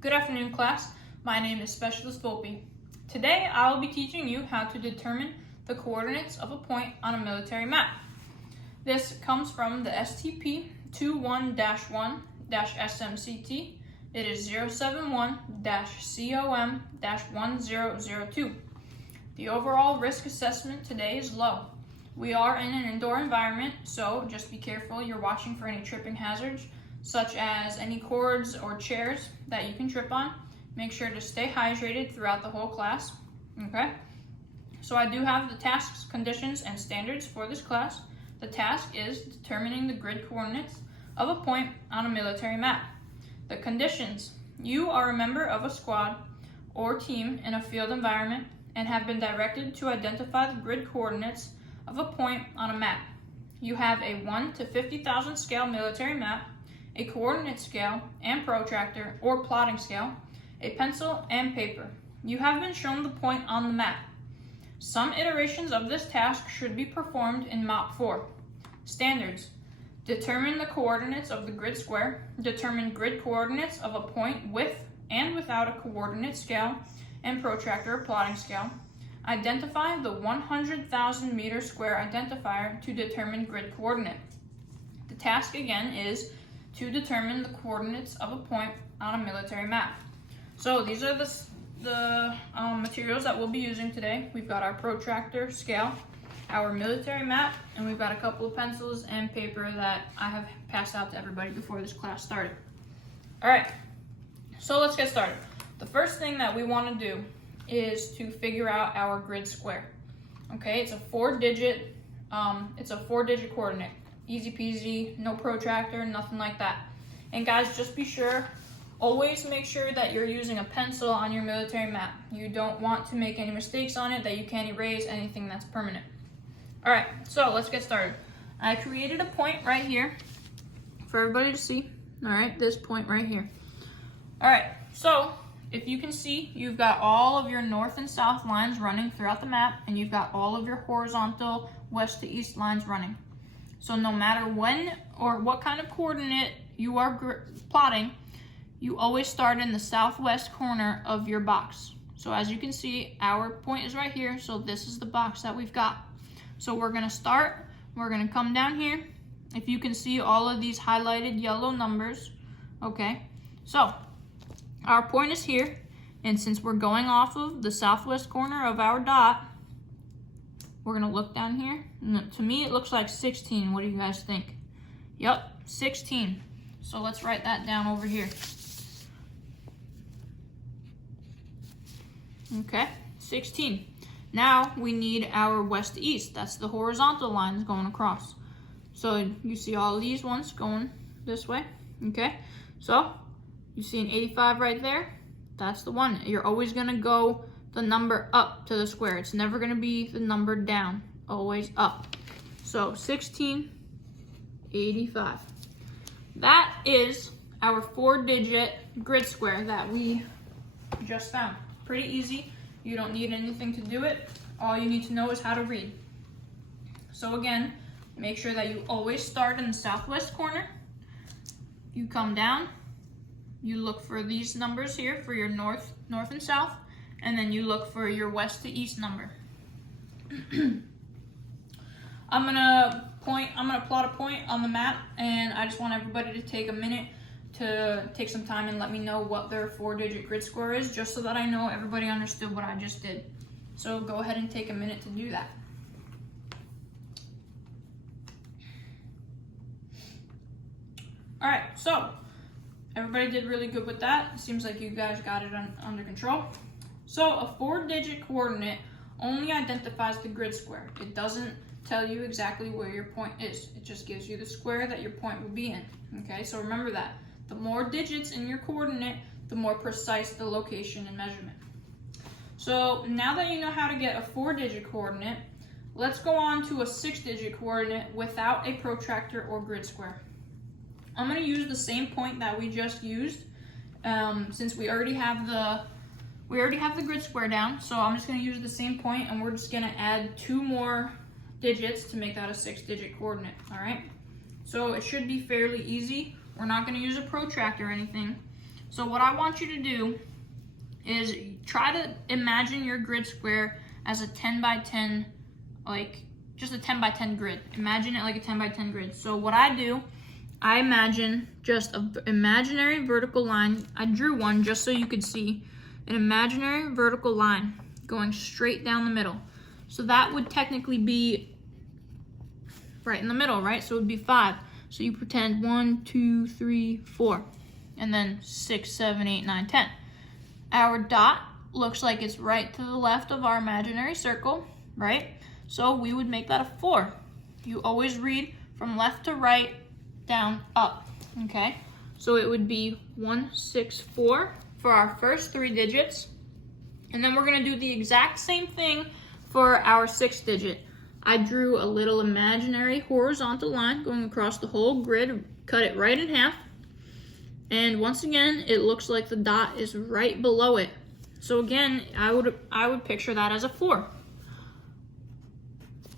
Good afternoon, class. My name is Specialist Volpe. Today, I will be teaching you how to determine the coordinates of a point on a military map. This comes from the STP 21-1-SMCT. It is 071-COM-1002. The overall risk assessment today is low. We are in an indoor environment, so just be careful you're watching for any tripping hazards, such as any cords or chairs that you can trip on. Make sure to stay hydrated throughout the whole class, okay? So I do have the tasks, conditions, and standards for this class. The task is determining the grid coordinates of a point on a military map. The conditions: you are a member of a squad or team in a field environment and have been directed to identify the grid coordinates of a point on a map. You have a 1 to 50,000 scale military map, a coordinate scale and protractor or plotting scale, a pencil and paper. You have been shown the point on the map. Some iterations of this task should be performed in Mop 4. Standards: determine the coordinates of the grid square, determine grid coordinates of a point with and without a coordinate scale and protractor or plotting scale, identify the 100,000 meter square identifier to determine grid coordinate. The task again is to determine the coordinates of a point on a military map. So these are the materials that we'll be using today. We've got our protractor scale, our military map, and we've got a couple of pencils and paper that I have passed out to everybody before this class started. All right, so let's get started. The first thing that we want to do is to figure out our grid square. Okay, it's a four-digit coordinate. Easy peasy, no protractor, nothing like that. And guys, just be sure, always make sure that you're using a pencil on your military map. You don't want to make any mistakes on it that you can't erase, anything that's permanent. All right, so let's get started. I created a point right here for everybody to see. All right, this point right here. All right, so if you can see, you've got all of your north and south lines running throughout the map, and you've got all of your horizontal west to east lines running. So no matter when or what kind of coordinate you are plotting, you always start in the southwest corner of your box. So as you can see, our point is right here, so this is the box that we've got. So we're gonna start, we're gonna come down here. If you can see all of these highlighted yellow numbers, okay? So our point is here, and since we're going off of the southwest corner of our dot, we're gonna look down here. And to me, it looks like 16. What do you guys think? Yep, 16. So let's write that down over here. Okay, 16. Now we need our west to east. That's the horizontal lines going across. So you see all these ones going this way, okay? So you see an 85 right there. That's the one. You're always gonna go the number up to the square. It's never gonna be the number down, always up. So 1685. That is our 4-digit grid square that we just found. Pretty easy. You don't need anything to do it. All you need to know is how to read. So again, make sure that you always start in the southwest corner. You come down, you look for these numbers here for your north and south, and then you look for your west to east number. I'm gonna plot a point on the map, and I just want everybody to take a minute to take some time and let me know what their 4-digit grid square is, just so that I know everybody understood what I just did. So go ahead and take a minute to do that. All right, so everybody did really good with that. It seems like you guys got it under control. So a 4-digit coordinate only identifies the grid square. It doesn't tell you exactly where your point is. It just gives you the square that your point will be in. Okay, so remember that. The more digits in your coordinate, the more precise the location and measurement. So now that you know how to get a 4-digit coordinate, let's go on to a 6-digit coordinate without a protractor or grid square. I'm going to use the same point that we just used, since we already have the grid square down. So I'm just going to use the same point, and we're just going to add 2 more digits to make that a 6-digit coordinate. All right. So it should be fairly easy. We're not going to use a protractor or anything. So what I want you to do is try to imagine your grid square as a 10 by 10, like just a 10 by 10 grid. Imagine it like a 10 by 10 grid. So what I do, I imagine just an imaginary vertical line. I drew one just so you could see an imaginary vertical line going straight down the middle. So that would technically be right in the middle, right? So it would be 5. So you pretend 1, 2, 3, 4, and then 6, 7, 8, 9, 10. Our dot looks like it's right to the left of our imaginary circle, right? So we would make that a 4. You always read from left to right, down, up, okay? So it would be 1, 6, 4 for our first 3 digits. And then we're gonna do the exact same thing for our 6th digit. I drew a little imaginary horizontal line going across the whole grid, cut it right in half. And once again, it looks like the dot is right below it. So again, I would picture that as a 4.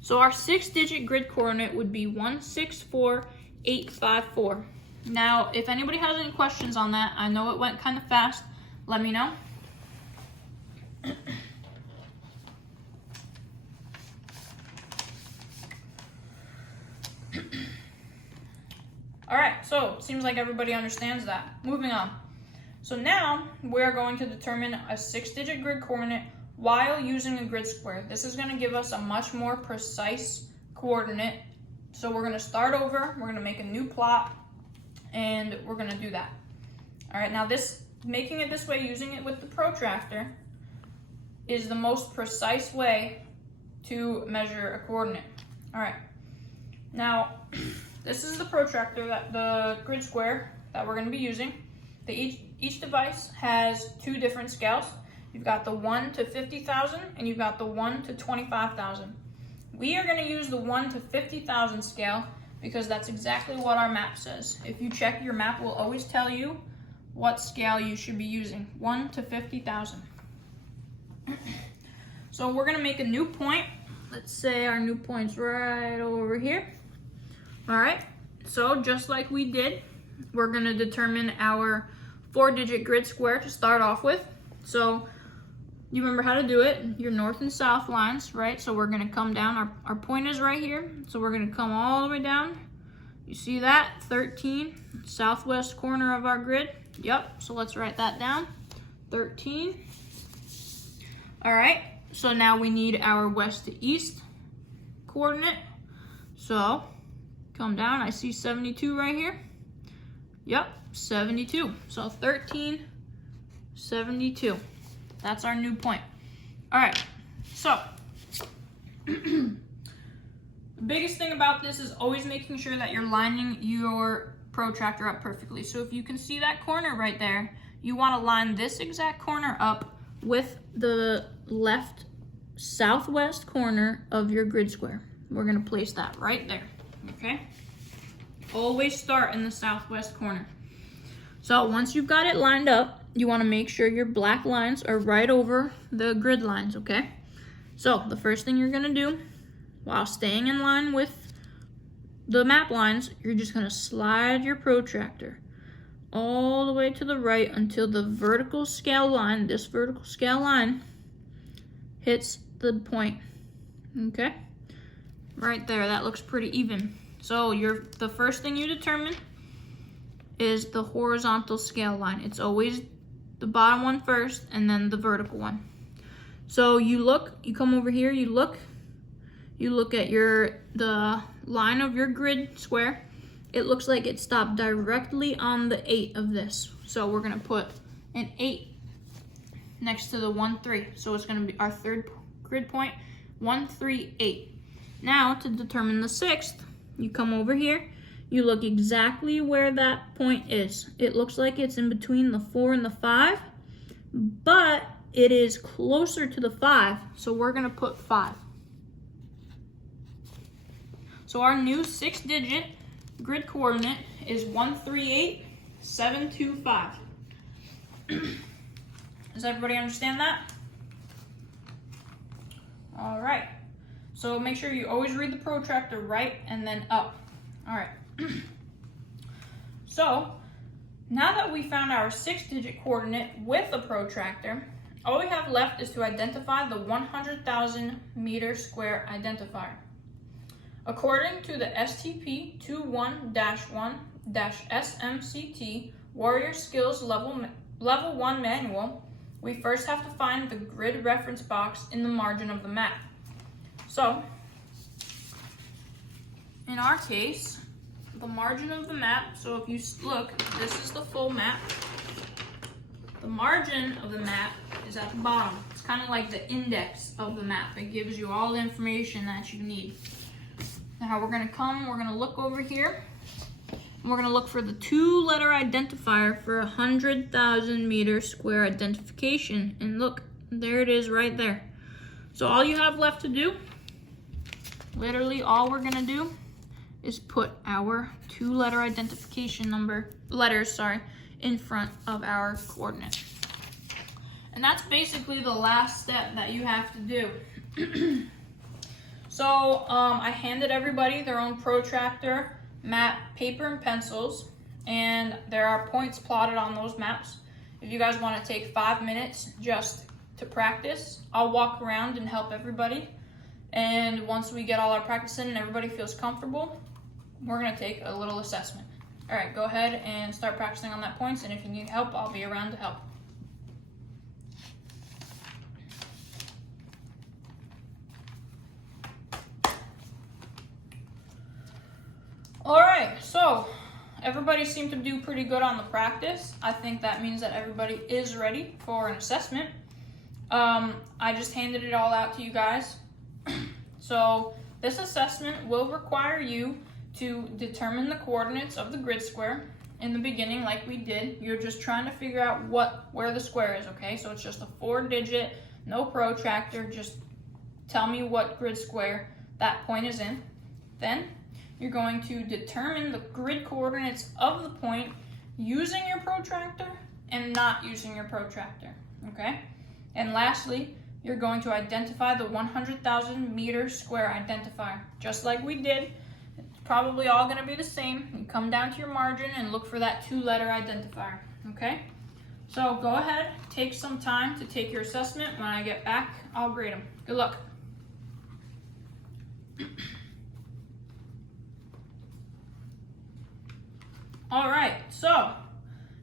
So our 6-digit grid coordinate would be 164,854. Now, if anybody has any questions on that, I know it went kind of fast, let me know. All right, so seems like everybody understands that. Moving on. So now we're going to determine a 6-digit grid coordinate while using a grid square. This is going to give us a much more precise coordinate. So we're going to start over, we're going to make a new plot, and we're going to do that. All right, now making it this way, using it with the protractor, is the most precise way to measure a coordinate. All right, now this is the protractor, the grid square that we're going to be using. Each device has 2 different scales. You've got the 1 to 50,000 and you've got the 1 to 25,000. We are going to use the 1 to 50,000 scale because that's exactly what our map says. If you check, your map will always tell you what scale you should be using, 1 to 50,000. So we're going to make a new point. Let's say our new point's right over here. All right, so just like we did, we're going to determine our 4-digit grid square to start off with. So you remember how to do it, your north and south lines, right? So we're going to come down, our point is right here, so we're going to come all the way down. You see that? 13, southwest corner of our grid. Yep, so let's write that down, 13. All right, so now we need our west to east coordinate. So come down, I see 72 right here. Yep, 72. So 13, 72. That's our new point. All right, so the biggest thing about this is always making sure that you're lining your protractor up perfectly. So if you can see that corner right there, you want to line this exact corner up with the left southwest corner of your grid square. We're going to place that right there, okay? Always start in the southwest corner. So once you've got it lined up, you want to make sure your black lines are right over the grid lines, okay? So the first thing you're going to do, while staying in line with the map lines, you're just going to slide your protractor all the way to the right until the vertical scale line, this vertical scale line, hits the point, okay? Right there, that looks pretty even. So the first thing you determine is the horizontal scale line. It's always the bottom one first and then the vertical one. So you come over here, you look at the line of your grid square. It looks like it stopped directly on the 8 of this. So we're gonna put an 8 next to the 1, 3. So it's gonna be our third grid point, 1, 3, 8. Now to determine the 6th, you come over here, you look exactly where that point is. It looks like it's in between the 4 and the 5, but it is closer to the 5, so we're gonna put 5. So our new 6-digit grid coordinate is 138,725. Does everybody understand that? All right. So make sure you always read the protractor right and then up. All right. So Now that we found our 6-digit coordinate with a protractor, all we have left is to identify the 100,000 meter square identifier. According to the STP 21-1-SMCT Warrior Skills Level 1 Manual, we first have to find the grid reference box in the margin of the map. So, in our case, the margin of the map, so if you look, this is the full map. The margin of the map is at the bottom. It's kind of like the index of the map. It gives you all the information that you need. Now we're gonna look over here, and we're gonna look for the 2-letter identifier for 100,000 meter square identification. And look, there it is right there. So all you have left to do, literally all we're gonna do, is put our 2-letter identification letters in front of our coordinate. And that's basically the last step that you have to do. So I handed everybody their own protractor, map, paper, and pencils, and there are points plotted on those maps. If you guys want to take 5 minutes just to practice, I'll walk around and help everybody. And once we get all our practice in and everybody feels comfortable, we're going to take a little assessment. All right, go ahead and start practicing on that points, and if you need help, I'll be around to help. All right, so everybody seemed to do pretty good on the practice. I think that means that everybody is ready for an assessment. I just handed it all out to you guys. So this assessment will require you to determine the coordinates of the grid square. In the beginning, like we did, you're just trying to figure out where the square is, okay? So it's just a 4-digit, no protractor, just tell me what grid square that point is in. Then you're going to determine the grid coordinates of the point using your protractor and not using your protractor, okay? And lastly, you're going to identify the 100,000 meter square identifier, just like we did. It's probably all gonna be the same. You come down to your margin and look for that 2-letter identifier, okay? So go ahead, take some time to take your assessment. When I get back, I'll grade them. Good luck. All right, so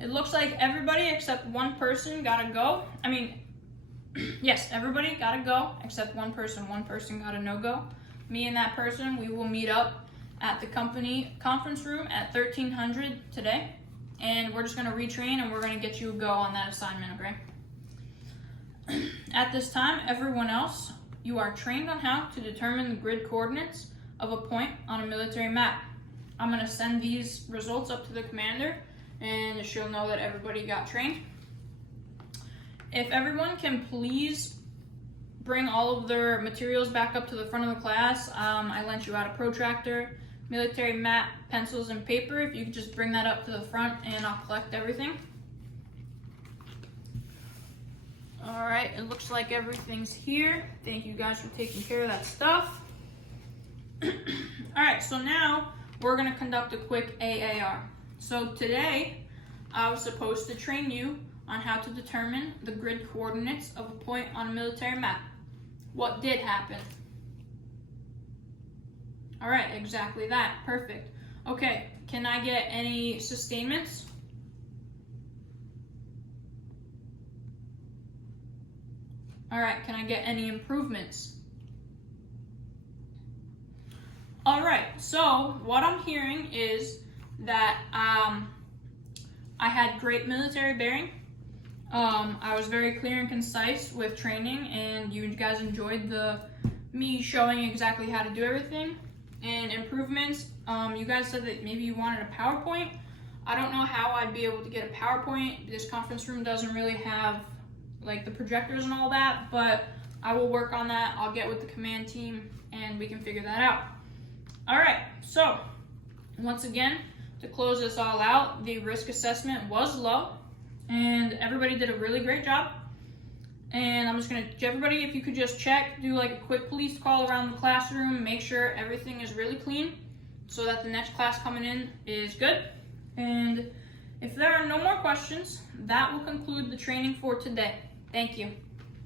it looks like everybody except one person gotta go. Yes, everybody gotta go except one person. One person got a no-go. Me and that person, we will meet up at the company conference room at 1300 today, and we're just gonna retrain and we're gonna get you a go on that assignment, okay? At this time, everyone else, you are trained on how to determine the grid coordinates of a point on a military map. I'm gonna send these results up to the commander, and she'll know that everybody got trained. If everyone can please bring all of their materials back up to the front of the class. I lent you out a protractor, military map, pencils, and paper. If you could just bring that up to the front and I'll collect everything. All right, it looks like everything's here. Thank you guys for taking care of that stuff. All right, so now we're gonna conduct a quick AAR. So today, I was supposed to train you on how to determine the grid coordinates of a point on a military map. What did happen? All right, exactly that, perfect. Okay, can I get any sustainments? All right, can I get any improvements? All right, so what I'm hearing is that I had great military bearing. I was very clear and concise with training, and you guys enjoyed me showing exactly how to do everything. And improvements, you guys said that maybe you wanted a PowerPoint. I don't know how I'd be able to get a PowerPoint. This conference room doesn't really have like the projectors and all that, but I will work on that. I'll get with the command team and we can figure that out. All right, so once again, to close this all out, the risk assessment was low and everybody did a really great job. And I'm just gonna, everybody, if you could just check, do like a quick police call around the classroom, make sure everything is really clean so that the next class coming in is good. And If there are no more questions, that will conclude the training for today. Thank you.